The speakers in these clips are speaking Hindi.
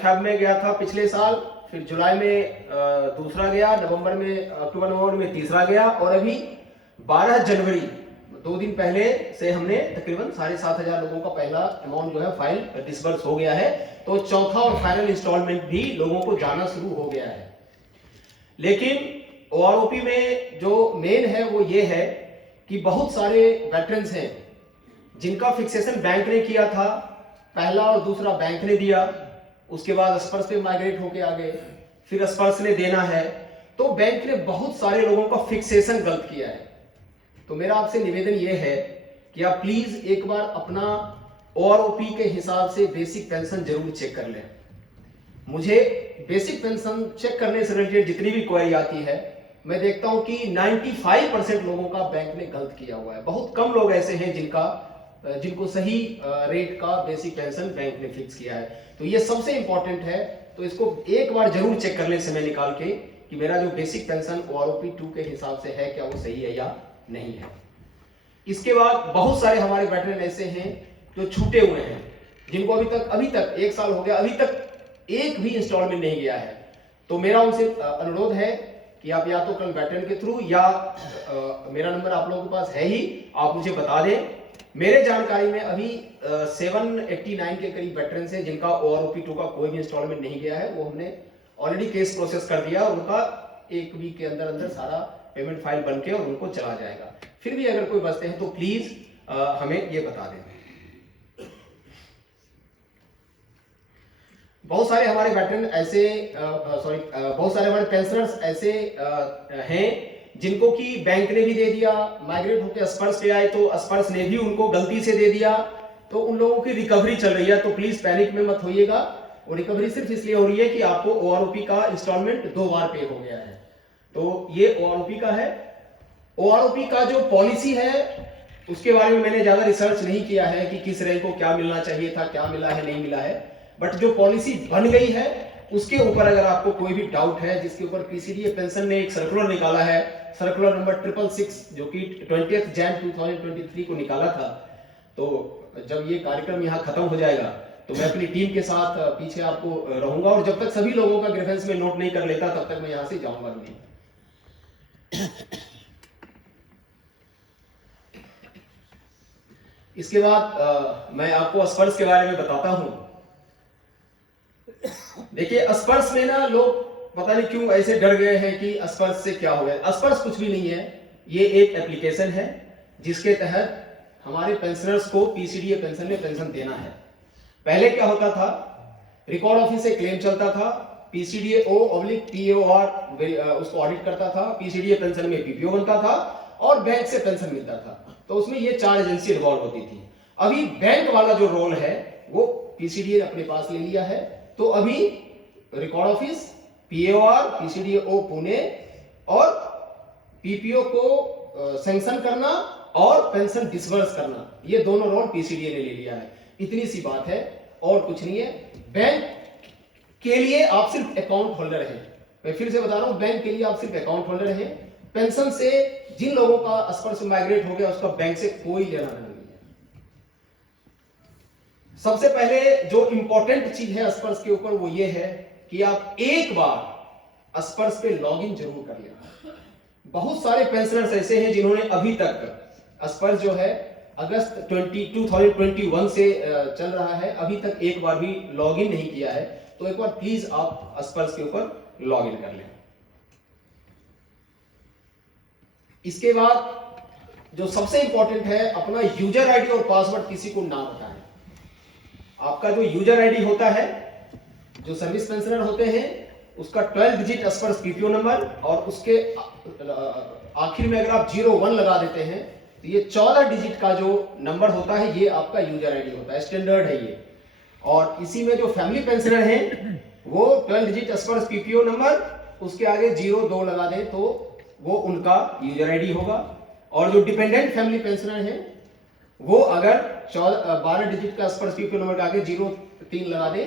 फरवरी में गया था पिछले साल, फिर जुलाई में दूसरा गया, नवंबर में, अक्टूबर नवंबर में तीसरा गया, और अभी 12 जनवरी 2 दिन पहले से हमने तकरीबन 7,500 लोगों का पहला अमाउंट जो है फाइल डिसबर्स हो गया है। तो चौथा और फाइनल इंस्टॉलमेंट भी लोगों को जाना शुरू हो गया है। लेकिन ओआरओपी में जो मेन है वो ये है कि बहुत सारे वेटरन्स हैं जिनका फिक्सेशन बैंक ने किया था, पहला और दूसरा बैंक ने दिया, उसके बाद स्पर्श पे माइग्रेट होके आ गए, फिर स्पर्श ने देना है, तो बैंक ने बहुत सारे लोगों का फिक्सेशन गलत किया है। तो मेरा आपसे निवेदन यह है कि आप प्लीज एक बार अपना ओआरओपी के हिसाब से बेसिक पेंशन जरूर चेक कर लें। मुझे बेसिक पेंशन चेक करने से रिलेटेड जितनी भी क्वेरी आती है, मैं देखता हूं कि 95% लोगों का बैंक ने गलत किया हुआ है। बहुत कम लोग ऐसे हैं जिनको सही रेट का बेसिक पेंशन बैंक ने फिक्स किया है। तो ये सबसे इंपॉर्टेंट है, तो इसको एक बार जरूर चेक कर लें समय निकाल के कि मेरा जो बेसिक पेंशन ओआरओपी 2 के हिसाब से है, क्या वो सही है या नहीं है। इसके बाद बहुत सारे हमारे वेटरन ऐसे हैं जो छूटे हुए हैं, जिनको अभी तक 1 साल हो गया, अभी तक एक भी इंस्टॉलमेंट नहीं गया है। तो मेरा उनसे अनुरोध है कि आप या तो कल वेटरन के थ्रू या मेरा नंबर आप लोगों के पास है ही, आप मुझे बता दें। मेरे जानकारी में अभी 789 के करीब वेटरन्स हैं जिनका ओआरओपी 2 का कोई भी इंस्टॉलमेंट नहीं गया है। वो हमने ऑलरेडी केस प्रोसेस कर दिया, उनका 1 वीक के अंदर अंदर सारा पेमेंट फाइल बन के और उनको चला जाएगा। फिर भी अगर कोई बचते हैं तो प्लीज हमें ये बता दें। बहुत सारे हमारे वेटरन ऐसे बहुत सारे हमारे पेंशनर्स ऐसे हैं जिनको कि बैंक ने भी दे दिया, माइग्रेट होकर स्पर्श पे आए तो स्पर्श ने भी उनको गलती से दे दिया, तो उन लोगों की रिकवरी चल रही है। तो प्लीज पैनिक में मत होइएगा। और रिकवरी सिर्फ इसलिए हो रही है कि आपको ओआरओपी का इंस्टॉलमेंट 2 बार पे हो गया है। तो ये ओआरओपी का है। ओआरओपी का जो पॉलिसी है उसके बारे में मैंने ज्यादा रिसर्च नहीं किया है कि किस रैंक को क्या मिलना चाहिए था, क्या मिला है, नहीं मिला है। बट जो पॉलिसी बन गई है उसके ऊपर अगर आपको कोई भी डाउट है, जिसके ऊपर पीसीडीए पेंशन ने एक सर्कुलर निकाला है, सर्कुलर नंबर 666, जो कि 20 जैन 2023 को निकाला था। तो जब ये कार्यक्रम यहाँ खत्म हो जाएगा तो मैं अपनी टीम के साथ पीछे आपको रहूंगा, और जब तक सभी लोगों का ग्रेफेंस में नोट नहीं कर लेता तब तक मैं यहाँ से जाऊंगा नहीं। इसके बाद मैं आपको स्पर्श के बारे में बताता हूं। देखिए, स्पर्श में ना लोग पता नहीं क्यों ऐसे डर गए हैं कि स्पर्श से क्या हो गया। स्पर्श कुछ भी नहीं है, ये एक एप्लीकेशन है जिसके तहत हमारे पेंशनर्स को पीसीडीए पेंशन में पेंशन देना है। पहले क्या होता था, रिकॉर्ड ऑफिस से क्लेम चलता था, PCDO/PAOR उसको ऑडिट करता था, पीसीडीए पेंशन में पीपीओ बनता था और बैंक से पेंशन मिलता था। तो उसमें ये 4 एजेंसी इन्वॉल्व होती थी। अभी बैंक वाला जो रोल है वो पीसीडीए अपने पास ले लिया है। तो अभी record office, PAOR, PCDO Pune और पीपीओ को सैंक्शन करना और पेंशन डिसबर्स करना, ये दोनों रोल पीसीडीए ने ले लिया है। इतनी सी बात है और कुछ नहीं है। बैंक के लिए आप सिर्फ अकाउंट होल्डर हैं। मैं फिर से बता रहा हूं, बैंक के लिए आप सिर्फ अकाउंट होल्डर हैं। पेंशन से जिन लोगों का स्पर्श माइग्रेट हो गया उसका बैंक से कोई लेना देना नहीं है। सबसे पहले जो इंपॉर्टेंट चीज है स्पर्श के ऊपर वो ये है कि आप एक बार स्पर्श पे लॉगिन जरूर कर लें। बहुत सारे पेंशनर्स ऐसे हैं जिन्होंने अभी तक स्पर्श जो है अगस्त 2021 से चल रहा है, अभी तक एक बार भी लॉगिन नहीं किया है। तो एक बार प्लीज आप स्पर्श के ऊपर लॉगिन कर लें। इसके बाद जो सबसे इंपॉर्टेंट है, अपना यूजर आईडी और पासवर्ड किसी को ना बताएं। आपका जो यूजर आईडी होता है, जो सर्विस पेंशनर होते हैं, उसका 12 डिजिट स्पर्श पीपीओ नंबर और उसके आखिर में अगर आप 01 लगा देते हैं तो ये 14 डिजिट का जो नंबर होता है ये आपका यूजर आईडी होता है, स्टैंडर्ड है ये। और इसी में जो फैमिली पेंशनर हैं वो 12 डिजिट स्पर्श पीपीओ नंबर, उसके आगे 02 लगा दें तो वो उनका यूजर आईडी होगा। और जो डिपेंडेंट फैमिली पेंशनर हैं वो अगर 12 डिजिट का स्पर्श पीपीओ नंबर के आगे 03 लगा दे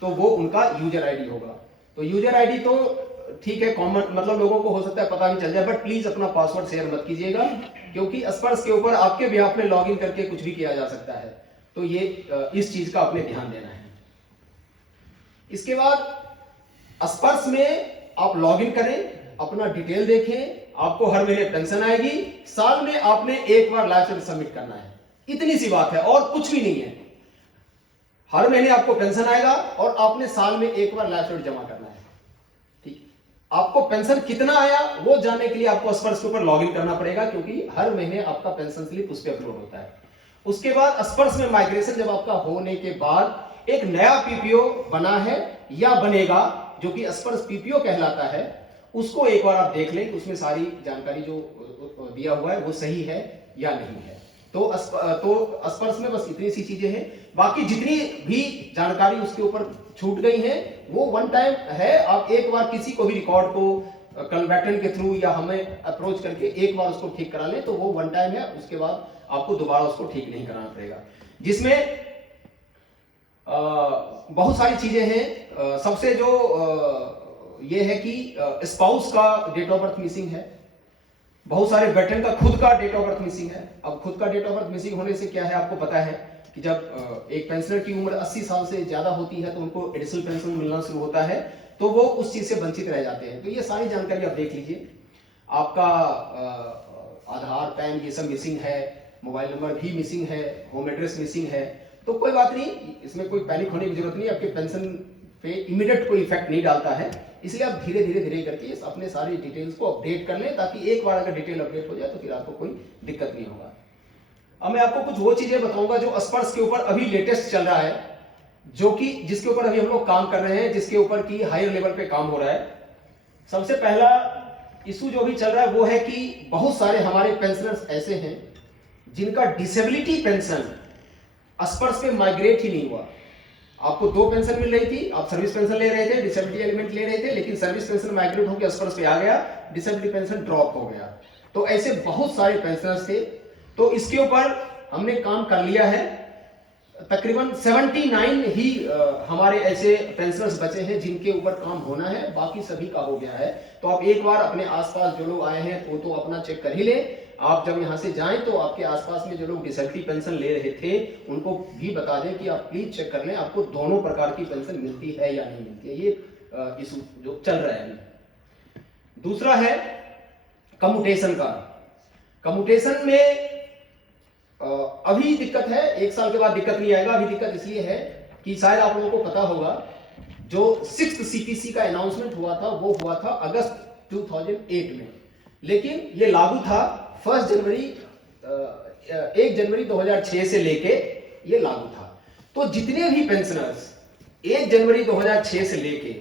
तो वो उनका यूजर आईडी होगा। तो यूजर आईडी तो ठीक है, कॉमन, मतलब लोगों को हो सकता है पता भी चल जाए, बट प्लीज अपना पासवर्ड शेयर मत कीजिएगा, क्योंकि स्पर्श के ऊपर आपके बिहाफ में लॉगिन करके कुछ भी किया जा सकता है। तो ये इस चीज का अपने ध्यान देना है। इसके बाद स्पर्श में आप लॉगिन करें, अपना डिटेल देखें, आपको हर महीने पेंशन आएगी। साल में आपने एक बार लाइफ सर्टिफिकेट सबमिट करना है, इतनी सी बात है और कुछ भी नहीं है। हर महीने आपको पेंशन आएगा और आपने साल में एक बार लाइफ सर्टिफिकेट जमा करना है। ठीक, आपको पेंशन कितना आया वो जानने के लिए आपको स्पर्श के ऊपर लॉगिन करना पड़ेगा, क्योंकि हर महीने आपका पेंशन स्लिप उस पर अपलोड होता है। उसके बाद स्पर्श में माइग्रेशन जब आपका होने के बाद एक नया पीपीओ बना है या बनेगा, जो कि स्पर्श पीपीओ कहलाता है, उसको एक बार आप देख लें कि उसमें सारी जानकारी जो दिया हुआ है वो सही है या नहीं है। तो स्पर्श में बस इतनी सी चीजें हैं, बाकी जितनी भी जानकारी उसके ऊपर छूट गई है वो वन टाइम है। आप एक बार किसी को भी रिकॉर्ड को कंसल्टेंट के थ्रू या हमें अप्रोच करके एक बार उसको ठीक करा लें तो वो वन टाइम है, उसके बाद आपको दोबारा उसको ठीक नहीं कराना पड़ेगा। जिसमें बहुत सारी चीजें हैं। सबसे जो ये है कि स्पाउस का डेट ऑफ बर्थ मिसिंग है, बहुत सारे वेटरन का खुद का डेट ऑफ बर्थ मिसिंग है। अब खुद का डेट ऑफ बर्थ मिसिंग होने से क्या है, आपको पता है कि जब एक पेंशनर की उम्र 80 साल से ज्यादा होती है तो उनको एडिशनल पेंशन मिलना शुरू होता है, तो वो उस चीज से वंचित रह जाते हैं। तो ये सारी जानकारी आप देख लीजिए। आपका आधार, पैन, ये सब मिसिंग है, मोबाइल नंबर भी मिसिंग है, होम एड्रेस मिसिंग है, तो कोई बात नहीं, इसमें कोई पैनिक होने की जरूरत नहीं। आपके पेंशन पे इमीडिएट कोई इफेक्ट नहीं डालता है, इसलिए आप धीरे धीरे करके अपने सारी डिटेल्स को अपडेट कर लें, ताकि एक बार अगर डिटेल अपडेट हो जाए तो फिर आपको कोई दिक्कत नहीं होगा। अब मैं आपको कुछ वो चीजें बताऊंगा जो स्पर्श के ऊपर अभी लेटेस्ट चल रहा है, जो कि जिसके ऊपर अभी हम लोग काम कर रहे हैं, जिसके ऊपर की हायर लेवल पे काम हो रहा है। सबसे पहला इशू जो भी चल रहा है वो है कि बहुत सारे हमारे पेंशनर्स ऐसे हैं जिनका डिसेबिलिटी पेंशन स्पर्श पे माइग्रेट ही नहीं हुआ। आपको 2 पेंशन मिल रही थी, आप सर्विस पेंशन ले रहे थे, डिसेबिलिटी एलिमेंट ले रहे थे, लेकिन सर्विस पेंशन माइग्रेट होकर स्पर्श पे आ गया, डिसेबिलिटी पेंशन ड्रॉप हो गया। तो ऐसे बहुत सारे पेंशनर्स थे, तो इसके ऊपर हमने काम कर लिया है। तकरीबन 79 ही हमारे ऐसे पेंशनर्स बचे हैं जिनके ऊपर काम होना है, बाकी सभी का हो गया है। तो आप एक बार अपने आसपास जो लोग आए हैं वो तो अपना चेक कर ही लें। आप जब यहाँ से जाएं तो आपके आसपास में जो लोग डिसेबिलिटी पेंशन ले रहे थे उनको भी बता दें कि आप प्लीज चेक कर लें, आपको दोनों प्रकार की पेंशन मिलती है या नहीं मिलती है। ये इशू जो चल रहा है। दूसरा है कम्यूटेशन का। कम्यूटेशन में अभी दिक्कत है, 1 साल के बाद दिक्कत नहीं आएगा। अभी दिक्कत इसलिए है कि शायद आप लोगों को पता होगा, जो 6th CPC का अनाउंसमेंट हुआ था वो हुआ था अगस्त 2008 में, लेकिन ये लागू था 1 जनवरी 2006 से लेके ये लागू था। तो जितने भी पेंशनर्स 1 जनवरी 2006 से लेके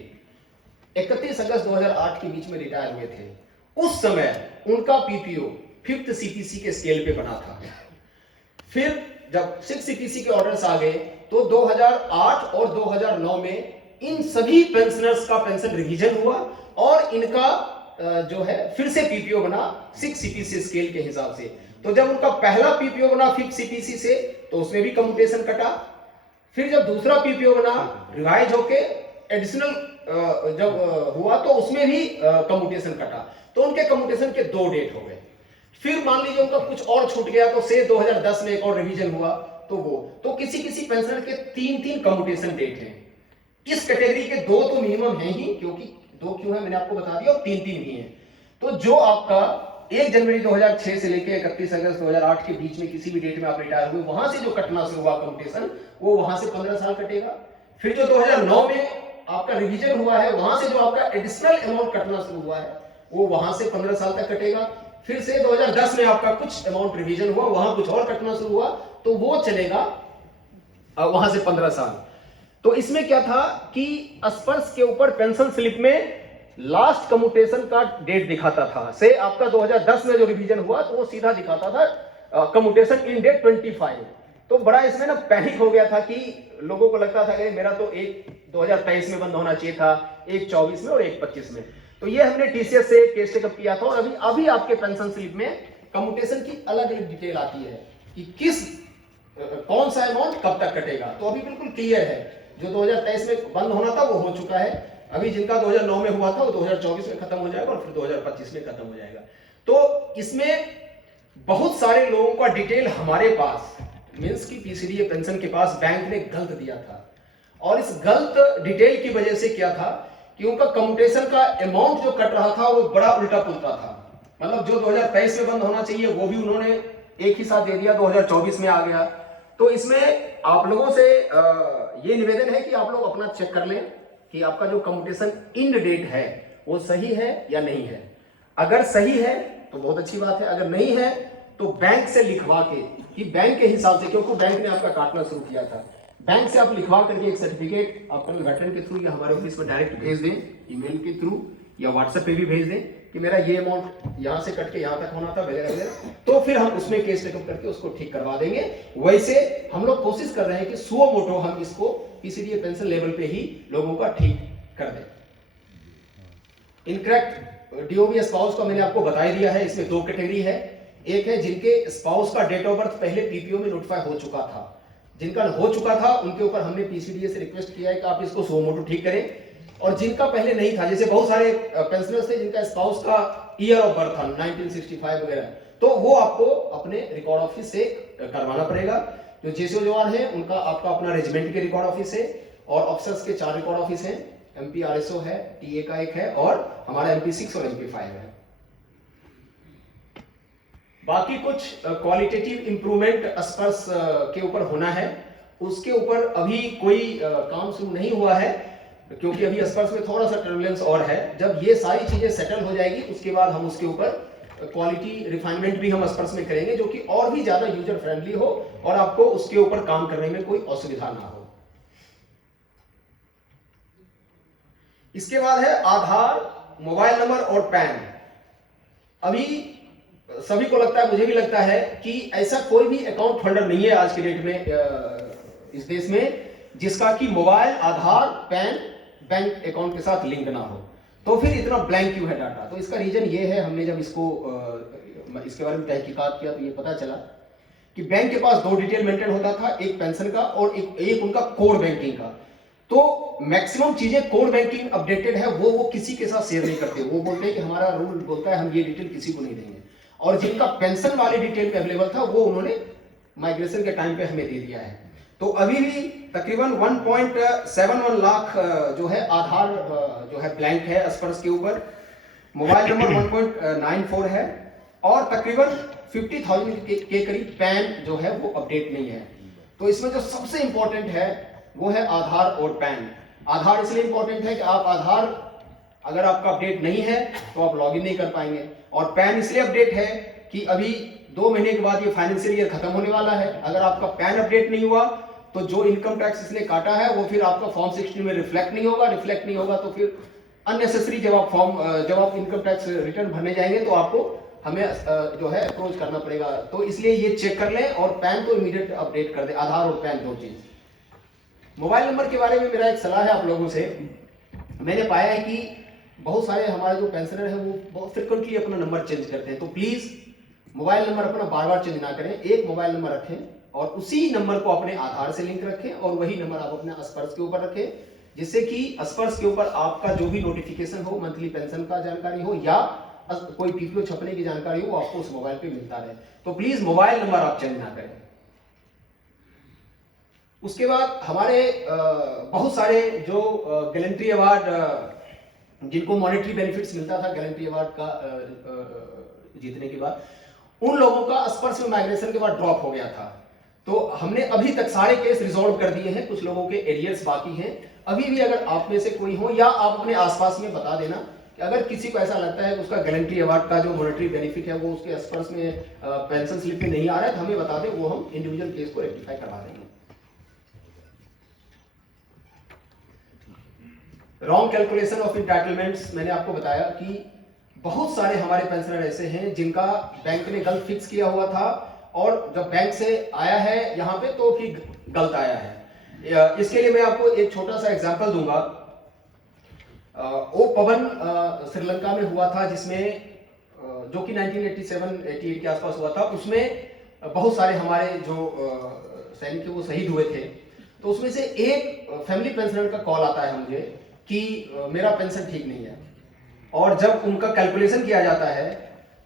31 अगस्त 2008 के बीच में रिटायर हुए थे, उस समय उनका पीपीओ 5th CPC के स्केल पे बना था। फिर जब 6th CPC के ऑर्डर्स आ गए तो 2008 और 2009 में इन सभी पेंशनर्स का पेंशन रिवीजन हुआ और इनका जो है फिर से पीपीओ बना 6th CPC स्केल के हिसाब से। तो जब उनका पहला पीपीओ बना 5th CPC से तो उसमें भी कम्यूटेशन कटा। फिर जब दूसरा पीपीओ बना रिवाइज होके एडिशनल जब हुआ तो उसमें भी कम्यूटेशन कटा। तो उनके कम्यूटेशन के 2 डेट हो गए। फिर मान लीजिए उनका कुछ और छूट गया तो से 2010 में एक और रिवीजन हुआ, तो वो तो किसी पेंशनर के 3 कम्यूटेशन डेट हैं। इस कैटेगरी के 2 तो मिनिमम है ही, क्योंकि 2 क्यों है मैंने आपको बता दिया, और 3 भी हैं। तो जो आपका 1 जनवरी 2006 से लेकर 31 अगस्त 2008 के बीच में किसी भी डेट में आप रिटायर हुए, वहां से जो कटना शुरू हुआ कम्यूटेशन, वो वहां से 15 साल कटेगा। फिर जो 2009 में आपका रिवीजन हुआ है, वहां से जो आपका एडिशनल अमाउंट कटना शुरू हुआ है वो वहां से 15 साल तक कटेगा। फिर से 2010 में आपका कुछ अमाउंट रिवीजन हुआ, वहां कुछ और कटना शुरू हुआ, तो वो चलेगा वहां से 15 साल। तो इसमें क्या था कि स्पर्श के ऊपर पेंशन स्लिप में लास्ट कम्यूटेशन का डेट दिखाता था। से आपका 2010 में जो रिवीजन हुआ तो वो सीधा दिखाता था कम्यूटेशन इन डेट 25। तो बड़ा इसमें ना पैनिक हो गया था कि लोगों को लगता था कि मेरा तो एक 2023 में बंद होना चाहिए था, एक 24 में और एक 25 में। तो ये हमने टीसीएस से केस टेकअप किया था, और अभी आपके पेंशन स्लिप में कम्यूटेशन की अलग अलग डिटेल आती है कि कौन सा अमाउंट कब तक कटेगा। तो अभी बिल्कुल क्लियर है, जो 2023 में बंद होना था वो हो चुका है। अभी जिनका 2009 में हुआ था वो 2024 में खत्म हो जाएगा और फिर 2025 में खत्म हो जाएगा। तो इसमें बहुत सारे लोगों का डिटेल हमारे पास मींस की पीसीडी पेंशन के पास बैंक ने गलत दिया था, और इस गलत डिटेल की वजह से क्या था कि उनका कम्यूटेशन का अमाउंट जो कट रहा था वो बड़ा उल्टा पुल्टा था। मतलब जो 2023 में बंद होना चाहिए वो भी उन्होंने एक ही साथ दे दिया, 2024 में आ गया। तो इसमें आप लोगों से ये निवेदन है कि आप लोग अपना चेक कर लें कि आपका जो कम्यूटेशन इंड डेट है वो सही है या नहीं है। अगर सही है तो बहुत अच्छी बात है, अगर नहीं है तो बैंक से लिखवा के, कि बैंक के हिसाब से, क्योंकि बैंक ने आपका काटना शुरू किया था, बैंक से आप लिखवा करके एक सर्टिफिकेट अपने वेटरन के थ्रू या हमारे ऑफिस में डायरेक्ट भेज दें, ईमेल के थ्रू या व्हाट्सएप पे भी भेज दें कि मेरा ये अमाउंट यहाँ से कट के यहाँ तक होना था वगैरह वगैरह, तो फिर हम उसमें केस टेकअप करके उसको ठीक करवा देंगे। वैसे हम लोग कोशिश कर रहे हैं कि सुओ मोटो हम इसको पीसीडीए पेंशन लेवल पे ही लोगों का ठीक कर दें। इनकरेक्ट डीओबी स्पाउस का मैंने आपको बता दिया है, इसमें 2 कैटेगरी है। एक है जिनके स्पाउस का डेट ऑफ बर्थ पहले पीपीओ में नोटिफाई हो चुका था, जिनका हो चुका था उनके ऊपर हमने पीसीडीए से रिक्वेस्ट किया है कि आप इसको सुओ मोटो ठीक करें। और जिनका पहले नहीं था, जैसे बहुत सारे पेंशनर्स थे जिनका स्पाउस का ईयर ऑफ बर्थ था 1965 वगैरह, तो वो आपको अपने रिकॉर्ड ऑफिस से करवाना पड़ेगा। जो जेसीओ जवान है उनका आपका अपना रेजिमेंट के रिकॉर्ड ऑफिस है, और ऑफिसर्स के 4 रिकॉर्ड ऑफिस हैं, एमपीआरएसओ है, टीए का 1 है, और हमारा एमपी6 और एमपी5 है। बाकी कुछ क्वालिटेटिव इंप्रूवमेंट अस्पर्श के ऊपर होना है, उसके ऊपर अभी कोई काम शुरू नहीं हुआ है, क्योंकि अभी अस्पर्श में थोड़ा सा टर्बुलेंस और है। जब ये सारी चीजें सेटल हो जाएगी उसके बाद हम उसके ऊपर क्वालिटी रिफाइनमेंट भी हम अस्पर्श में करेंगे, जो कि और भी ज्यादा यूजर फ्रेंडली हो और आपको उसके ऊपर काम करने में कोई असुविधा ना हो। इसके बाद है आधार, मोबाइल नंबर और पैन। अभी सभी को लगता है, मुझे भी लगता है कि ऐसा कोई भी अकाउंट होल्डर नहीं है आज के डेट में इस देश में जिसका कि मोबाइल, आधार, पैन बैंक अकाउंट के साथ लिंक ना हो। तो फिर इतना ब्लैंक क्यों है डाटा? तो इसका रीजन ये है, हमने जब इसके बारे में तहकीकात किया तो ये पता चला कि बैंक के पास 2 डिटेल मेंटेन होता था, एक पेंशन का और एक उनका कोर बैंकिंग का। तो मैक्सिमम चीजें कोर बैंकिंग अपडेटेड है, वो किसी के साथ शेयर नहीं करते। वो बोलते हैं कि हमारा रूल बोलता है हम ये डिटेल किसी को नहीं देंगे। और जिनका पेंशन वाले डिटेल पे अवेलेबल था वो उन्होंने माइग्रेशन के टाइम पे हमें दे दिया है। तो अभी भी तकरीबन 1.71 लाख जो है आधार जो है ब्लैंक है स्पर्श के ऊपर, मोबाइल नंबर 1.94 है, और तकरीबन 50,000 के करीब पैन जो है वो अपडेट नहीं है। तो इसमें जो सबसे इंपॉर्टेंट है वो है आधार और पैन। आधार इसलिए इंपॉर्टेंट है कि आप आधार अगर आपका अपडेट नहीं है तो आप लॉगिन नहीं कर पाएंगे, और पैन इसलिए अपडेट है कि अभी 2 महीने के बाद ये फाइनेंशियल ईयर खत्म होने वाला है। अगर आपका पैन अपडेट नहीं हुआ तो जो इनकम टैक्स इसने काटा है वो फिर आपका फॉर्म 16 में रिफ्लेक्ट नहीं होगा तो फिर अननेसेसरी जब आप इनकम टैक्स रिटर्न भरने जाएंगे तो आपको हमें जो है अप्रोच करना पड़ेगा। तो इसलिए ये चेक कर लें, और पैन तो इमीडिएट अपडेट कर दे, आधार और पैन 2 चीज। मोबाइल नंबर के बारे में मेरा एक सलाह है आप लोगों से। मैंने पाया है कि बहुत सारे हमारे जो पेंशनर हैं वो बहुत फ्रिक्वेंटली अपना नंबर चेंज करते हैं। तो प्लीज मोबाइल नंबर अपना बार बार चेंज ना करें, एक मोबाइल नंबर रखें और उसी नंबर को अपने आधार से लिंक रखें, और वही नंबर आप अपने स्पर्श के ऊपर रखें, जिससे कि स्पर्श के ऊपर आपका जो भी नोटिफिकेशन हो, मंथली पेंशन का जानकारी हो या कोई पीपीओ छपने की जानकारी हो, आपको उस मोबाइल पे मिलता रहे। तो प्लीज मोबाइल नंबर आप चेंज ना करें। उसके बाद हमारे बहुत सारे जो गैलेंट्री अवार्ड जिनको मॉनेटरी बेनिफिट्स मिलता था गैलेंट्री अवार्ड का जीतने के बाद, उन लोगों का स्पर्श में माइग्रेशन के बाद ड्रॉप हो गया था। तो हमने अभी तक सारे केस रिजॉल्व कर दिए हैं, कुछ लोगों के एरियर्स बाकी हैं। अभी भी अगर आप में से कोई हो या आप अपने आसपास में बता देना कि अगर किसी को ऐसा लगता है कि उसका गैलेंट्री अवार्ड का जो मॉनेटरी बेनिफिट है वो उसके स्पर्श में पेंशन स्लिप में नहीं आ रहा है तो हमें बता दें, वो हम इंडिविजुअल केस को रेक्टिफाई करवा देंगे। रॉन्ग कैलकुलेशन ऑफ इंटाइटलमेंट्स, मैंने आपको बताया कि बहुत सारे हमारे पेंशनर ऐसे हैं जिनका बैंक ने गलत फिक्स किया हुआ था, और जब बैंक से आया है यहाँ पे तो फिर गलत आया है। इसके लिए मैं आपको एक छोटा सा एग्जांपल दूंगा। ओ पवन श्रीलंका में हुआ था, जिसमें जो कि 1987-88 के आसपास हुआ था। उसमें बहुत सारे हमारे जो सैनिक थे वो शहीद हुए थे। तो उसमें से एक फैमिली पेंशनर का कॉल आता है मुझे कि मेरा पेंशन ठीक नहीं है, और जब उनका कैलकुलेशन किया जाता है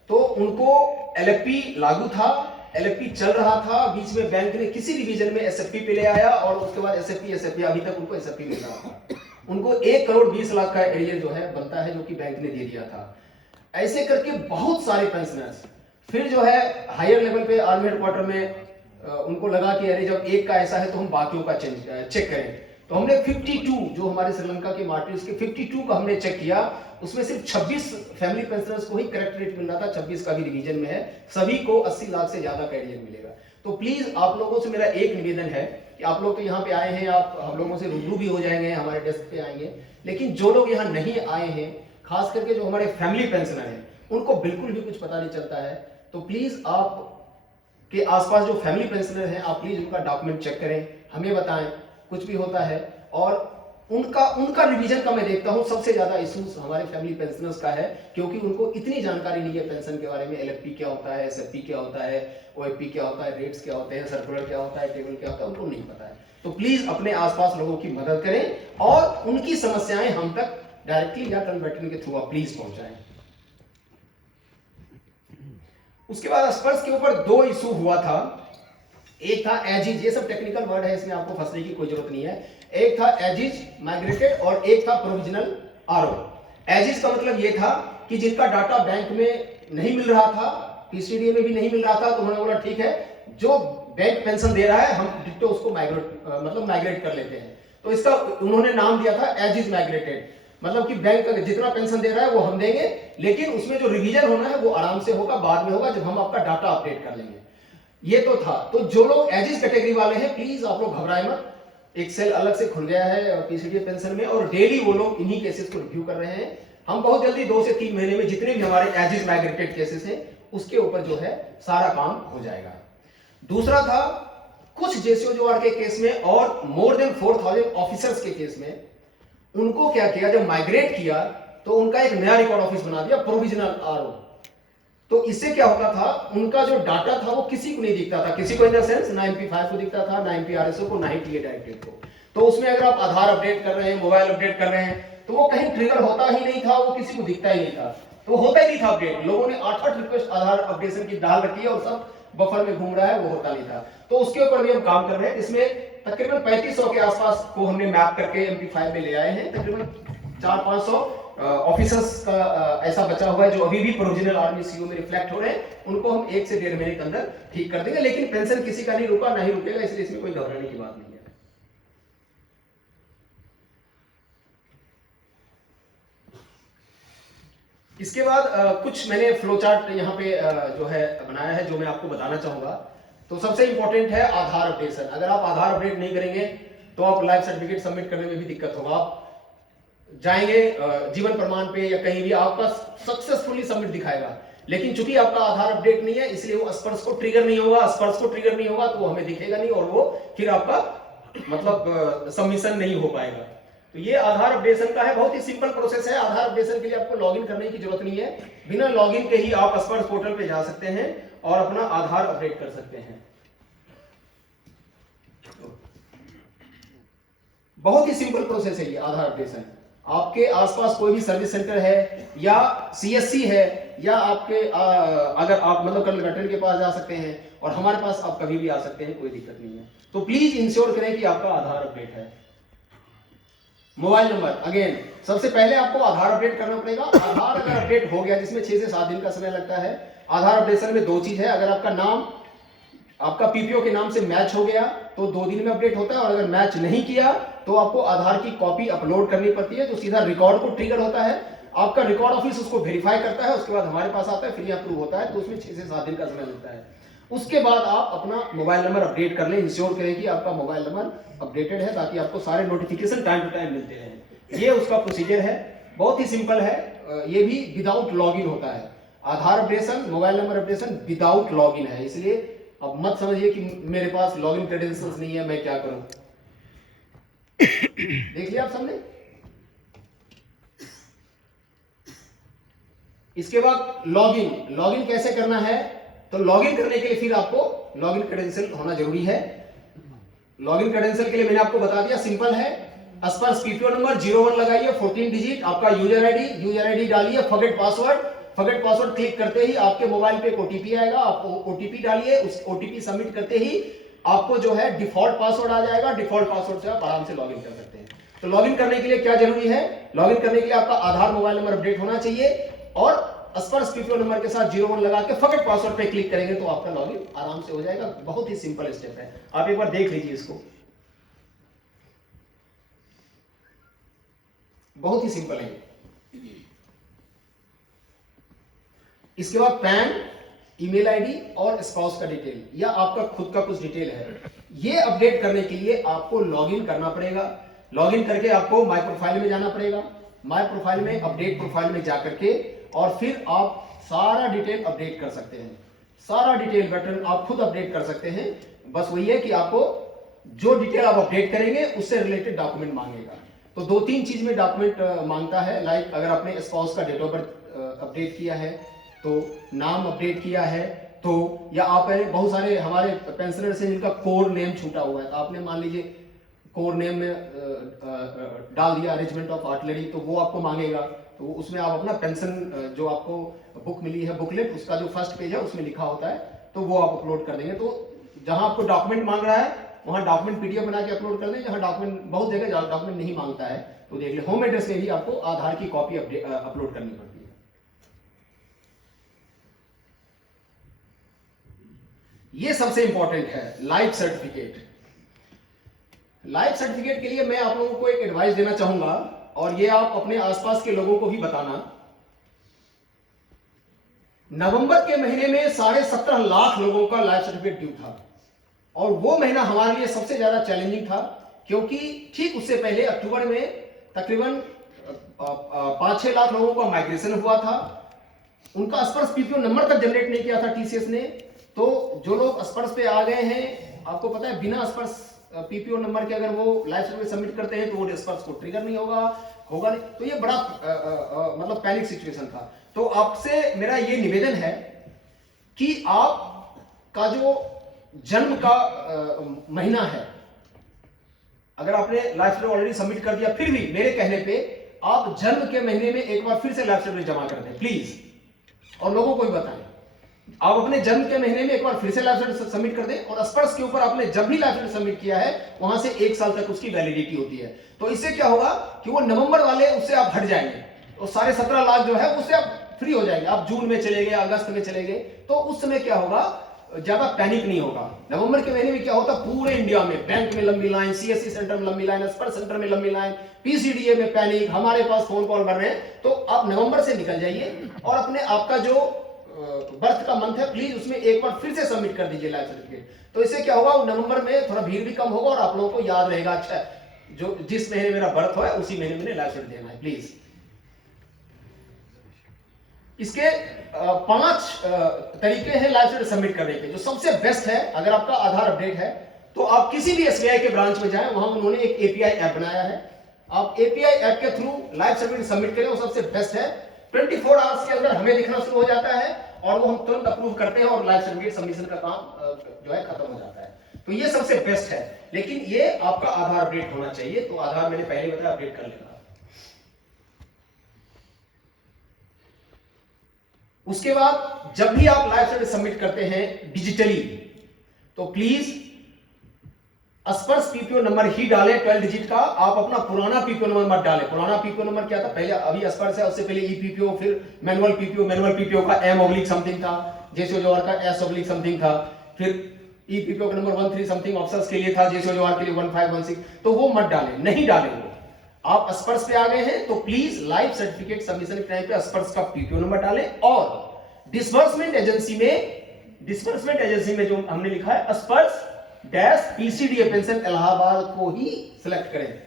तो उनको एलएफपी लागू था, एलएफपी चल रहा था, बीच में बैंक ने किसी रिवीजन में एसएफपी पे ले आया और उसके बाद एसएफपी अभी तक उनको एसएफपी मिल रहा था। उनको 1,20,00,000 का एरियर जो है बनता है, जो कि बैंक ने दे दिया था। ऐसे करके बहुत सारे पेंशनर्स फिर जो है हायर लेवल पे आर्मी हेडक्वार्टर में उनको लगा कि अरे जब एक का ऐसा है तो हम बाकियों का चेक करें। तो हमने 52 जो हमारे श्रीलंका के मार्टिर्स के 52 का हमने चेक किया, उसमें सिर्फ 26 फैमिली पेंशनर्स को ही करेक्ट रेट मिल रहा था, 26 का भी रिवीजन में है, सभी को 80 लाख से ज्यादा का एरियर मिलेगा। तो प्लीज आप लोगों से मेरा एक निवेदन है कि आप लोग तो यहाँ पे आए हैं, आप हम लोगों से रूबरू भी हो जाएंगे, हमारे डेस्क पे आएंगे, लेकिन जो लोग यहाँ नहीं आए हैं, खास करके जो हमारे फैमिली पेंशनर हैं, उनको बिल्कुल भी कुछ पता नहीं चलता है। तो प्लीज आप के आसपास जो फैमिली पेंशनर हैं, आप प्लीज उनका डॉक्यूमेंट चेक करें, हमें बताएं कुछ भी होता है। और उनका रिवीजन का मैं देखता हूं सबसे ज्यादा इश्यूज हमारे फैमिली पेंशनर्स का है, क्योंकि उनको इतनी जानकारी नहीं है पेंशन के बारे में, एलएफपी क्या होता है, एसएफपी क्या होता है, ओएफपी क्या होता है, रेट्स क्या होते हैं, सर्कुलर क्या होता है, टेबल क्या होता है, उनको नहीं पता है। तो प्लीज अपने आसपास लोगों की मदद करें और उनकी समस्याएं हम तक डायरेक्टली या टर्न के थ्रू आप प्लीज पहुंचाएं। उसके बाद स्पर्श के ऊपर 2 इशू हुआ था। एक था एजिज, ये सब टेक्निकल वर्ड है, इसमें आपको फंसने की कोई जरूरत नहीं है। एक था एजिज माइग्रेटेड और एक था प्रोविजनल आरओ। एजिज का मतलब ये था कि जिनका डाटा बैंक में नहीं मिल रहा था, पीसीडीए में भी नहीं मिल रहा था, तो उन्होंने बोला ठीक है, जो बैंक पेंशन दे रहा है हम डिट्टो उसको माइग्रेट कर लेते हैं। तो इसका उन्होंने नाम दिया था एजिज माइग्रेटेड, मतलब कि बैंक जितना पेंशन दे रहा है वो हम देंगे, लेकिन उसमें जो रिवीजन होना है वो आराम से होगा, बाद में होगा जब हम आपका डाटा अपडेट कर लेंगे। ये तो था। तो जो लोग एजिज कैटेगरी वाले हैं, प्लीज आप लोग घबराएं मत, एक सेल अलग से खुल गया है पीसीडीए पेंशन में और डेली वो लोग इन्हीं केसेस को रिव्यू कर रहे हैं। हम बहुत जल्दी 2 से 3 महीने में जितने भी हमारे एजिज माइग्रेटेड केसेस हैं उसके ऊपर जो है सारा काम हो जाएगा। दूसरा था कुछ जेसीओ के केस में और मोर देन 4000 ऑफिसर्स के केस में, उनको क्या किया, जब माइग्रेट किया तो उनका एक नया रिकॉर्ड ऑफिस बना दिया, प्रोविजनल आरओ। तो इससे क्या होता था, उनका जो डाटा था वो किसी को नहीं दिखता था, किसी को इन द सेंस ना MP5 को दिखता था, ना MPRSO को, ना ही TA डायरेक्टरेट को। तो उसमें अगर आप आधार अपडेट कर रहे हैं, मोबाइल अपडेट कर रहे हैं, तो वो कहीं ट्रिगर होता ही नहीं था, वो किसी को दिखता ही नहीं था, तो होता ही नहीं था अपडेट। लोगों ने 8-8 रिक्वेस्ट आधार अपडेशन की डाल रखी है और सब बफर में घूम रहा है, वो होता नहीं था। तो उसके ऊपर भी हम काम कर रहे हैं। इसमें तकरीबन 3500 के आसपास को हमने मैप करके MP5 में ले आए हैं। तकरीबन 400-500 ऑफिसर्स का ऐसा बचा हुआ है जो अभी भी प्रोविजनल आर्मी सीओ में रिफ्लेक्ट हो रहे हैं, उनको हम 1 से 1.5 महीने के अंदर ठीक कर देंगे। लेकिन पेंशन किसी का नहीं रुका, नहीं रुकेगा, इसलिए इसमें कोई घबराने की बात नहीं है। इसके बाद कुछ मैंने फ्लो चार्ट यहाँ पे जो है बनाया है, जो मैं आपको बताना चाहूंगा। तो सबसे इंपॉर्टेंट है आधार अपडेशन। अगर आप आधार अपडेट नहीं करेंगे तो आप लाइफ सर्टिफिकेट सबमिट करने में भी दिक्कत होगा। आप जाएंगे जीवन प्रमाण पे या कहीं भी आपका सक्सेसफुली सबमिट दिखाएगा, लेकिन चूंकि आपका आधार अपडेट नहीं है इसलिए वो स्पर्श को ट्रिगर नहीं होगा। स्पर्श को ट्रिगर नहीं होगा तो वो हमें दिखेगा नहीं और वो फिर आपका मतलब सबमिशन नहीं हो पाएगा। तो ये आधार अपडेशन का है, बहुत ही सिंपल प्रोसेस है। आधार अपडेशन के लिए आपको लॉगिन करने की जरूरत नहीं है, बिना लॉगिन के ही आप स्पर्श पोर्टल पे जा सकते हैं और अपना आधार अपडेट कर सकते हैं। बहुत ही सिंपल प्रोसेस है ये आधार अपडेशन। आपके आसपास कोई भी सर्विस सेंटर है या सीएससी है या आपके अगर आप मतलब कल वेटरन के पास जा सकते हैं और हमारे पास आप कभी भी आ सकते हैं, कोई दिक्कत नहीं है। तो प्लीज इंश्योर करें कि आपका आधार अपडेट है। मोबाइल नंबर, अगेन सबसे पहले आपको आधार अपडेट करना पड़ेगा। आधार अगर अपडेट हो गया, जिसमें 6 से 7 दिन का समय लगता है। आधार अपडेशन में 2 चीज है, अगर आपका नाम आपका पीपीओ के नाम से मैच हो गया तो 2 दिन में अपडेट होता है, और अगर मैच नहीं किया तो आपको आधार की कॉपी अपलोड करनी पड़ती है, जो सीधा रिकॉर्ड को ट्रिगर होता है। आपका रिकॉर्ड ऑफिस उसको वेरीफाई करता है, उसके बाद हमारे पास आता है, फिर अप्रूव होता है। तो उसमें 6 से 7 दिन का समय लगता है। उसके बाद आप अपना मोबाइल नंबर अपडेट कर लें, इंश्योर करें कि आपका मोबाइल नंबर अपडेटेड है, ताकि आपको सारे नोटिफिकेशन टाइम टू टाइम मिलते रहें। ये उसका प्रोसीजर है, बहुत ही सिंपल है। ये भी विदाउट लॉगिन होता है। Aadhaar updation, mobile number updation without login है, इसलिए अब मत समझिए कि मेरे पास लॉगिन क्रेडेंशियल्स नहीं है, मैं क्या करूं। देख लिया आप सबने। इसके बाद लॉगिन कैसे करना है, तो लॉगिन करने के लिए फिर आपको लॉगिन क्रेडेंशियल होना जरूरी है। लॉगिन क्रेडेंशियल के लिए मैंने आपको बता दिया, सिंपल है। स्पर्श पीपीओ नंबर 01 लगाइए, 14 डिजिट आपका यूजर आईडी डालिए, forget password, forget password click करते ही आपके मोबाइल पे एक ओटीपी आएगा, आप ओटीपी डालिए, उस ओटीपी सबमिट करते ही आपको जो है डिफॉल्ट पासवर्ड आ जाएगा, डिफॉल्ट पासवर्ड से आप आराम से लॉगिन कर सकते हैं। तो लॉगिन करने के लिए क्या जरूरी है? लॉगिन करने के लिए आपका आधार मोबाइल नंबर अपडेट होना चाहिए और स्पर्श पीपीओ नंबर के साथ 01 लगा के फॉरगेट पासवर्ड पे क्लिक करेंगे तो आपका लॉगिन आराम से हो जाएगा। बहुत ही सिंपल स्टेप है, आप एक बार देख लीजिए इसको, बहुत ही सिंपल है। इसके बाद पैन, ईमेल आईडी और स्पाउस का डिटेल या आपका खुद का कुछ डिटेल है, ये अपडेट करने के लिए आपको लॉगिन करना पड़ेगा। लॉगिन करके आपको माय प्रोफाइल में जाना पड़ेगा, माय प्रोफाइल में अपडेट प्रोफाइल में जाकर के और फिर आप सारा डिटेल अपडेट कर सकते हैं। सारा डिटेल बटन आप खुद अपडेट कर सकते हैं। बस वही है कि आपको जो डिटेल आप अपडेट करेंगे उससे रिलेटेड डॉक्यूमेंट मांगेगा। तो 2-3 चीज में डॉक्यूमेंट मांगता है, लाइक अगर आपने स्पाउस का डेट ऑफ बर्थ अपडेट किया है तो, नाम अपडेट किया है तो, या आप बहुत सारे हमारे पेंशनर्स हैं जिनका कोर नेम छूटा हुआ है, तो आपने मान लीजिए कोर नेम में डाल दिया रेजिमेंट ऑफ आर्टिलरी, तो वो आपको मांगेगा। तो उसमें आप अपना पेंशन जो आपको बुक मिली है, बुकलेट, उसका जो फर्स्ट पेज है उसमें लिखा होता है, तो वो आप अपलोड कर देंगे। तो जहां आपको डॉक्यूमेंट मांग रहा है वहां डॉक्यूमेंट पीडीएफ बना के अपलोड कर दें। जहां डॉक्यूमेंट, बहुत जगह डॉक्यूमेंट नहीं मांगता है तो देख ले, होम एड्रेस में भी आपको आधार की कॉपी अपलोड करनी पड़ती है। ये सबसे इंपॉर्टेंट है, लाइफ सर्टिफिकेट। लाइफ सर्टिफिकेट के लिए मैं आप लोगों को एक एडवाइस देना चाहूंगा और ये आप अपने आसपास के लोगों को भी बताना। नवंबर के महीने में 17.5 लाख लोगों का लाइफ सर्टिफिकेट ड्यू था और वो महीना हमारे लिए सबसे ज्यादा चैलेंजिंग था, क्योंकि ठीक उससे पहले अक्टूबर में तकरीबन 5-6 लाख लोगों का माइग्रेशन हुआ था। उनका स्पर्श पीपीओ नंबर तक जनरेट नहीं किया था टीसीएस ने। तो जो लोग स्पर्श पे आ गए हैं, आपको पता है बिना स्पर्श पीपीओ नंबर के अगर वो लाइफ सर्टिफिकेट सबमिट करते हैं तो वो स्पर्श को ट्रिगर नहीं होगा नहीं। तो ये बड़ा मतलब पैनिक सिचुएशन था। तो आपसे मेरा ये निवेदन है कि आप का जो जन्म का महीना है, अगर आपने लाइफ सर्टिफिकेट ऑलरेडी सबमिट कर दिया, फिर भी मेरे कहने पे आप जन्म के महीने में एक बार फिर से लाइफ सर्टिफिकेट जमा कर दें प्लीज, और लोगों को भी बताएं। आप अपने जन्म के महीने में एक बार फिर से लाइफ सर्टिफिकेट सबमिट कर दें और स्पर्श के ऊपर आपने जब भी लाइफ सर्टिफिकेट सबमिट किया है वहां से 1 साल तक उसकी वैलिडिटी होती है। तो इससे क्या होगा कि वो नवंबर वाले उससे आप हट जाएंगे और 17.5 लाख जो है उससे आप फ्री हो जाएंगे। आप जून में चले गए, अगस्त में चले गए, तो उस समय क्या होगा, ज्यादा पैनिक नहीं होगा। नवंबर के महीने में क्या होता, पूरे इंडिया में बैंक में लंबी लाइन, सीएससी सेंटर में लंबी लाइन, स्पर्श सेंटर में लंबी लाइन, पीसीडीए में पैनिक, हमारे पास फोन कॉल कर रहे हैं। तो आप नवंबर से निकल जाइए और अपने आपका जो बर्थ का मंथ है प्लीज उसमें एक बार फिर से सबमिट कर दीजिए लाइफ सर्टिफिकेट। तो इससे क्या होगा, नवंबर में थोड़ा भीड़ भी कम होगा और आप लोगों को याद रहेगा, अच्छा जो जिस महीने मेरा बर्थ हुआ है उसी महीने मैंने लाइफ सर्टिफिकेट देना है प्लीज। इसके 5 तरीके हैं लाइफ सर्टिफिकेट सबमिट करने के। जो सबसे बेस्ट है, अगर आपका आधार अपडेट है तो आप किसी भी एसबीआई के ब्रांच में जाएं, वहां उन्होंने एक एपीआई ऐप बनाया है। आप एपीआई ऐप के थ्रू लाइफ सर्टिफिकेट सबमिट करें, वो सबसे बेस्ट है। 24 आवर्स के अंदर हमें दिखना शुरू हो जाता है और वो हम तुरंत अप्रूव करते हैं और लाइफ सर्टिफिकेट सबमिशन का काम जो है खत्म हो जाता है। तो ये सबसे बेस्ट है, लेकिन ये आपका आधार अपडेट होना चाहिए। तो आधार मैंने पहले बताया अपडेट कर लेना। उसके बाद जब भी आप लाइफ सर्टिफिकेट सबमिट करते हैं डिजिटली, तो प्लीज स्पर्श पीपीओ नंबर ही डालें 12 डिजिट का। आप अपना पुराना पीपीओ नंबर मत डालें। पुराना पीपीओ नंबर क्या था पहले, अभी स्पर्श है, उससे पहले ई पीपीओ, फिर मैनुअल पीपीओ का M/ समथिंग था, जेसीओ जवाहर का S/ समथिंग था, फिर ई पीपीओ का नंबर 13 समथिंग ऑफिसर्स के लिए था, जेसीओ जवाहर के लिए 1516। तो वो मत डालें, नहीं डालें वो। आप स्पर्श पे आ गए हैं तो प्लीज लाइफ सर्टिफिकेट सबमिशन के टाइम पे स्पर्श का पीपीओ नंबर डालें। और डिस्बर्समेंट एजेंसी में जो हमने लिखा है स्पर्श पीसीडीए पेंशन इलाहाबाद को ही सिलेक्ट करें,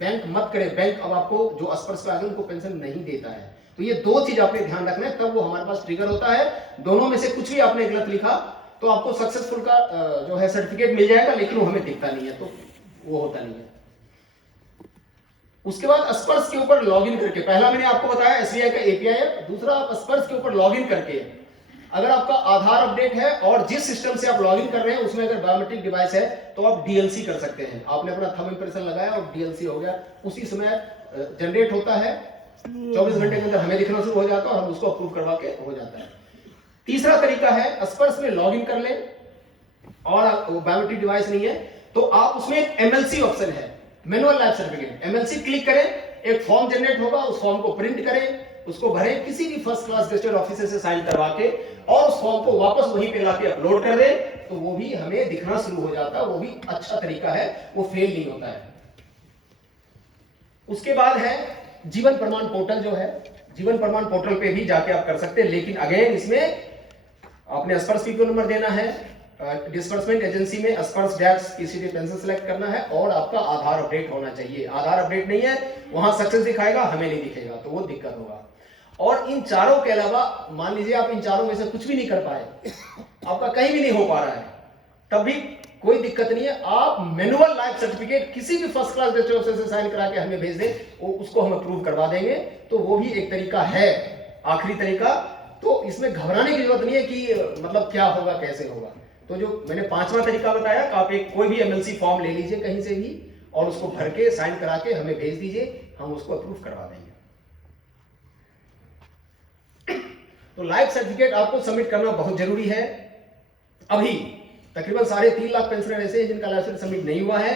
बैंक मत करें। बैंक अब आपको जो स्पर्श पे आ गए उनको पेंशन नहीं देता है। तो ये 2 चीज आपने ध्यान रखना है, तब वो हमारे पास ट्रिगर होता है। दोनों में से कुछ भी आपने गलत लिखा तो आपको सक्सेसफुल का जो है सर्टिफिकेट मिल जाएगा, लेकिन वो हमें दिखता नहीं है, तो वो होता नहीं है। उसके बाद स्पर्श के ऊपर लॉगिन करके, पहला मैंने आपको बताया एसबीआई का एपीआई है, दूसरा आप स्पर्श के ऊपर लॉगिन करके, अगर आपका आधार अपडेट है और जिस सिस्टम से आप लॉगिन कर रहे हैं उसमें अगर बायोमेट्रिक डिवाइस है तो आप डीएलसी कर सकते हैं। आपने अपना थंब इंप्रेशन लगाया और डीएलसी हो गया, उसी समय जनरेट होता है 24 घंटे के अंदर हमें दिखना शुरू हो जाता है और हम उसको अप्रूव करवा के हो जाता है। तीसरा तरीका है स्पर्श में लॉगिन कर लें, और वो बायोमेट्रिक डिवाइस नहीं है तो आप उसमें एक एमएलसी ऑप्शन है, manual life certificate, MLC click करें, एक फॉर्म जनरेट होगा, उस फॉर्म को प्रिंट करें, उसको भरें, किसी भी फर्स्ट क्लास गेस्टेड ऑफिसर से साइन करवा के और उस फॉर्म को वापस वहीं पे लाके अपलोड कर दें, तो वो भी हमें दिखना शुरू हो जाता है। वो भी अच्छा तरीका है, वो फेल नहीं होता है। उसके बाद है जीवन प्रमाण पोर्टल जो है, जीवन प्रमाण पोर्टल पे भी जाके आप कर सकते हैं, लेकिन अगेन इसमें आपने स्पर्श पीपीओ नंबर देना है, डिस्बर्समेंट एजेंसी में स्पर्श डैश पीसीडी पेंशन सेलेक्ट करना है और आपका आधार अपडेट होना चाहिए। आधार अपडेट नहीं है, वहां सक्सेस दिखाएगा, हमें नहीं दिखेगा, तो वो दिक्कत होगा। और इन चारों के अलावा मान लीजिए आप इन चारों में से कुछ भी नहीं कर पाए, आपका कहीं भी नहीं हो पा रहा है, तब भी कोई दिक्कत नहीं है। आप मैनुअल लाइफ सर्टिफिकेट किसी भी फर्स्ट क्लास गेस्टेड ऑफिसर से साइन करा के हमें भेज दें, वो उसको हम अप्रूव करवा देंगे, तो वो भी एक तरीका है। आखिरी तरीका, तो इसमें घबराने की जरूरत नहीं है कि मतलब क्या होगा कैसे होगा। तो जो मैंने पांचवा तरीका बताया कि आप एक कोई भी एमएलसी फॉर्म ले लीजिए कहीं से भी और उसको भर के साइन करा के हमें भेज दीजिए, हम उसको अप्रूव करवा देंगे। तो लाइफ सर्टिफिकेट आपको सबमिट करना बहुत जरूरी है। अभी तकरीबन 3.5 लाख पेंशनर ऐसे हैं जिनका लाइफ सर्टिफिकेट सबमिट नहीं हुआ है।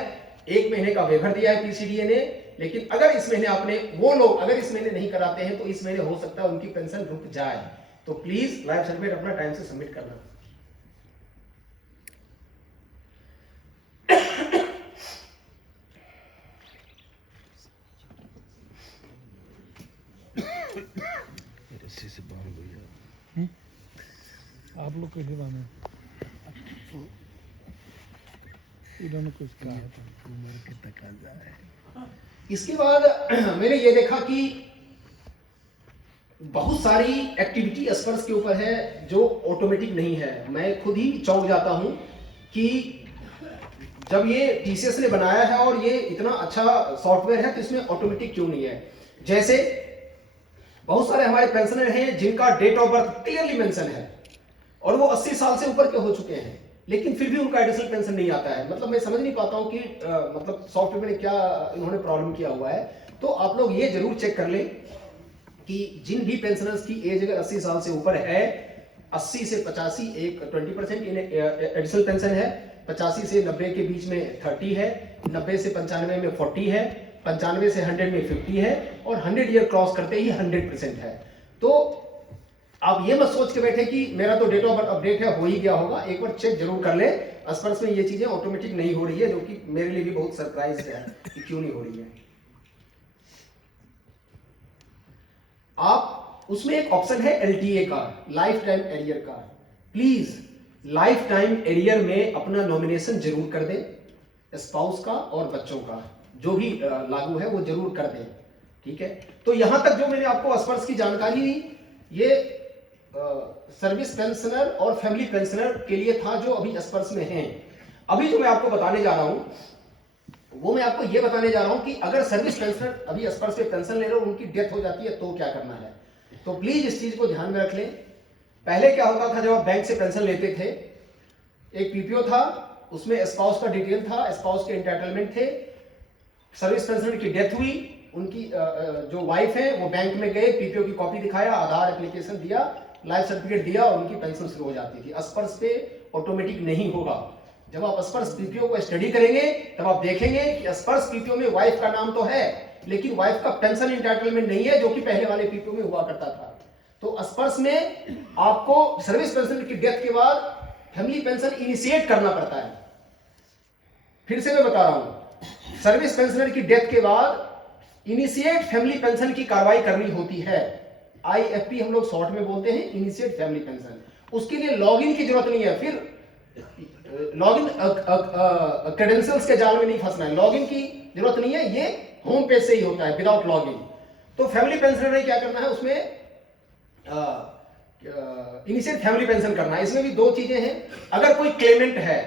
1 महीने का वेवर दिया है पीसीडीए ने, लेकिन अगर इस महीने आपने, वो लोग अगर इस महीने नहीं कराते हैं तो इस महीने हो सकता है उनकी पेंशन रुक जाए। तो प्लीज लाइफ सर्टिफिकेट अपना टाइम से सबमिट करना। आप लोग कैसे बांधे? इन्होंने कुछ कहा है। इसके बाद मैंने ये देखा कि बहुत सारी एक्टिविटी स्पर्श के ऊपर है जो ऑटोमेटिक नहीं है। मैं खुद ही चौंक जाता हूं कि जब ये टीसीएस ने बनाया है और ये इतना अच्छा सॉफ्टवेयर है तो इसमें ऑटोमेटिक क्यों नहीं है। जैसे बहुत सारे हमारे पेंशनर हैं जिनका date of birth clearly mention है और वो 80 साल से ऊपर के हो चुके हैं, लेकिन फिर भी उनका एडिशनल पेंशन नहीं आता है। मतलब मैं समझ नहीं पाता हूं कि मतलब सॉफ्टवेयर में क्या इन्होंने प्रॉब्लम किया हुआ है। तो आप लोग ये जरूर चेक कर लें कि जिन भी पेंशनर्स की एज अगर 80 साल से ऊपर है, 80 से 85 एक 20% एडिशनल पेंशन है, 85 से 90 के बीच में 30 है, 90 से 95 में 40 है, 95 से 100 में 50 है और 100 ईयर क्रॉस करते ही 100% है। तो आप ये मत सोच के बैठे कि मेरा तो डेट ऑफ बर्थ अपडेट है, हो ही गया होगा। एक बार चेक जरूर कर ले। स्पर्श में ये चीजें ऑटोमेटिक नहीं हो रही है, जो कि मेरे लिए भी बहुत सरप्राइज है कि क्यों नहीं हो रही है। आप उसमें एक ऑप्शन है एलटीए का, लाइफ टाइम एरियर का। प्लीज लाइफ टाइम एरियर में अपना नॉमिनेशन जरूर कर दें, स्पाउस का और बच्चों का जो भी लागू है वो जरूर कर दें, ठीक है। तो यहां तक जो मैंने आपको स्पर्श की जानकारी दी, ये सर्विस पेंशनर और फैमिली पेंशनर के लिए था जो अभी स्पर्श में हैं। अभी जो मैं आपको बताने जा रहा हूं वो मैं आपको ये बताने जा रहा हूं कि अगर सर्विस पेंशनर अभी स्पर्श पे पेंशन ले रहे हो, उनकी डेथ हो जाती है तो क्या करना है। तो प्लीज इस चीज को ध्यान में रख लें। पहले क्या होता था, जब आप बैंक से पेंशन लेते थे, एक पीपीओ था, उसमें स्पाउस का डिटेल था, स्पाउस के एंटाइटलमेंट थे। सर्विस पेंशनर की डेथ हुई, उनकी जो वाइफ है वो बैंक में गए, पीपीओ की कॉपी दिखाया, आधार एप्लीकेशन दिया, लाइफ सर्टिफिकेट दिया और उनकी पेंशन शुरू हो जाती थी। स्पर्श पे ऑटोमेटिक नहीं होगा। जब आप स्पर्श पीपीओ को स्टडी करेंगे तब आप देखेंगे कि स्पर्श पीपीओ में वाइफ का नाम तो है, लेकिन वाइफ का पेंशन एंटाइटलमेंट नहीं है, जो कि पहले वाले पीपीओ में हुआ करता था। तो स्पर्श में आपको सर्विस पेंशनर की डेथ के बाद फैमिली पेंशन इनिशिएट करना पड़ता है। फिर से मैं बता रहा हूं, सर्विस पेंशनर की डेथ के बाद इनिशिएट फैमिली पेंशन की कार्रवाई करनी होती है। आईएफपी हम लोग शॉर्ट में बोलते हैं, इनिशिएट फैमिली पेंशन। उसके लिए लॉगिन की जरूरत नहीं है, फिर लॉगिन क्रेडेंशियल्स के जाल में नहीं फंसना है, लॉगिन की जरूरत नहीं है, ये होम पेज से ही होता है विदाउट लॉगिन। तो फैमिली पेंशनर ने क्या करना है, उसमें इनिशिएट फैमिली पेंशन करना है। इसमें भी 2 चीजें हैं। अगर कोई क्लेमेंट है,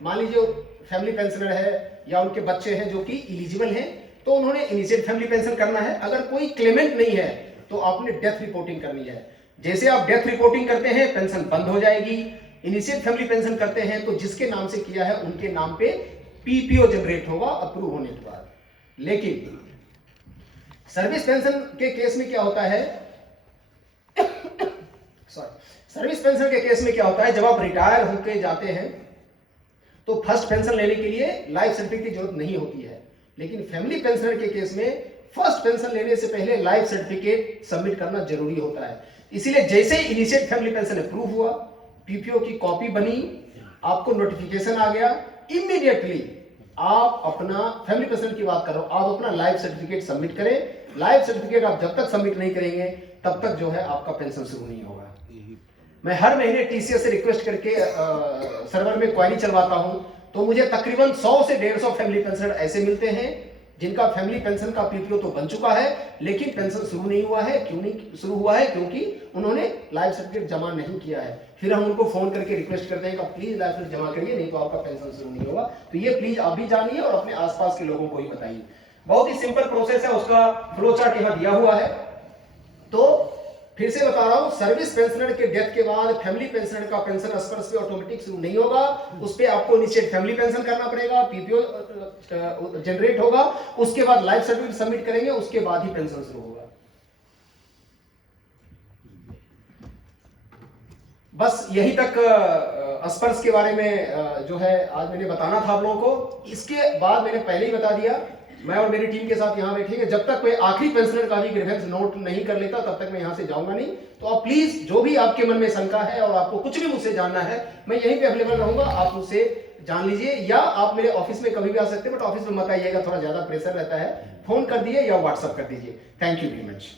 मान लीजिए फैमिली पेंशनर है या उनके बच्चे हैं जो कि इलिजिबल हैं, तो उन्होंने इनिशिएट फैमिली पेंशन करना है। अगर कोई क्लेमेंट नहीं है तो आपने डेथ रिपोर्टिंग करनी है। जैसे आप डेथ रिपोर्टिंग करते हैं पेंशन बंद हो जाएगी। इनिशिएट फैमिली पेंशन करते हैं तो जिसके नाम से किया है उनके नाम पे पीपीओ जनरेट होगा अप्रूव होने के बाद। लेकिन सर्विस पेंशन के केस में क्या होता है, सर्विस पेंशन के केस में क्या होता है, जब आप रिटायर होके जाते हैं तो फर्स्ट पेंशन लेने के लिए लाइफ सर्टिफिकेट की जरूरत नहीं होती है, लेकिन फैमिली पेंशनर के केस में फर्स्ट पेंशन लेने से पहले लाइफ सर्टिफिकेट सबमिट करना जरूरी होता है। इसीलिए जैसे ही इनिशियल फैमिली पेंशन अप्रूव हुआ, पीपीओ की कॉपी बनी, आपको नोटिफिकेशन आ गया, इमीडिएटली आप अपना फैमिली पेंशन की बात करो, आप अपना लाइफ सर्टिफिकेट सबमिट करें। लाइफ सर्टिफिकेट आप जब तक सबमिट नहीं करेंगे तब तक जो है आपका पेंशन शुरू नहीं होगा। मैं हर महीने टीसीएस से रिक्वेस्ट करके सर्वर में क्वेरी चलवाता हूं, तो मुझे तकरीबन 100 से 150 फैमिली पेंशन ऐसे मिलते हैं जिनका फैमिली पेंशन का पीपीओ तो बन चुका है लेकिन पेंशन शुरू नहीं हुआ है। क्यों नहीं शुरू हुआ है? क्योंकि उन्होंने लाइफ सर्टिफिकेट जमा नहीं किया है। फिर हम उनको फोन करके रिक्वेस्ट करते हैं कि प्लीज लाइफ सर्टिफिकेट जमा करिए, नहीं तो आपका पेंशन शुरू नहीं होगा। तो ये प्लीज आप भी जानिए और अपने आसपास के लोगों को ही बताइए। बहुत ही सिंपल प्रोसेस है, उसका फ्लो चार्ट यहाँ दिया हुआ है। तो फिर से बता रहा हूं, सर्विस पेंशनर के डेथ के बाद फैमिली पेंशनर का पेंशन स्पर्श पे ऑटोमेटिक शुरू नहीं होगा। उस पे आपको इनिशिएट फैमिली पेंशन करना पड़ेगा, पीपीओ जनरेट होगा, उसके बाद लाइफ सर्टिफिकेट सबमिट करेंगे, उसके बाद ही पेंशन शुरू होगा। बस यही तक स्पर्श के बारे में जो है आज मैंने बताना था आप लोगों को। इसके बाद मैंने पहले ही बता दिया, मैं और मेरी टीम के साथ यहाँ बैठेंगे, जब तक कोई आखिरी पेंशनर का भी ग्रीवेंस नोट नहीं कर लेता तब तक मैं यहाँ से जाऊंगा नहीं। तो आप प्लीज जो भी आपके मन में शंका है और आपको कुछ भी मुझसे जानना है, मैं यहीं पे अवेलेबल रहूंगा, आप मुझसे जान लीजिए। या आप मेरे ऑफिस में कभी भी आ सकते हैं, बट ऑफिस में मत आइएगा, थोड़ा ज्यादा प्रेशर रहता है। फोन कर दिए या व्हाट्सअप कर दीजिए। Thank you very much.